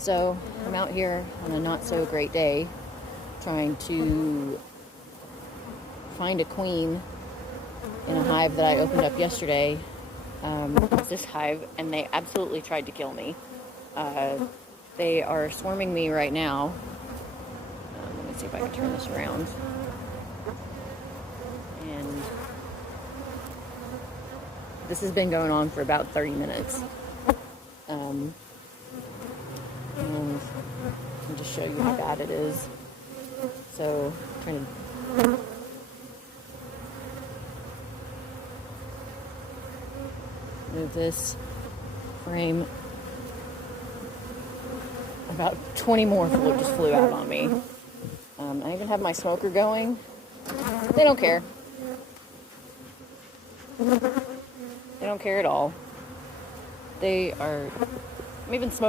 So I'm out here on a not so great day trying to find a queen in a hive that I opened up yesterday. It's this hive, and they absolutely tried to kill me. They are swarming me right now. Let me see if I can turn this around. And this has been going on for about 30 minutes. And I'll just show you how bad it is. So, I'm trying to move this frame. About 20 more just flew out on me. I even have my smoker going. They don't care. They don't care at all. I'm even smoking.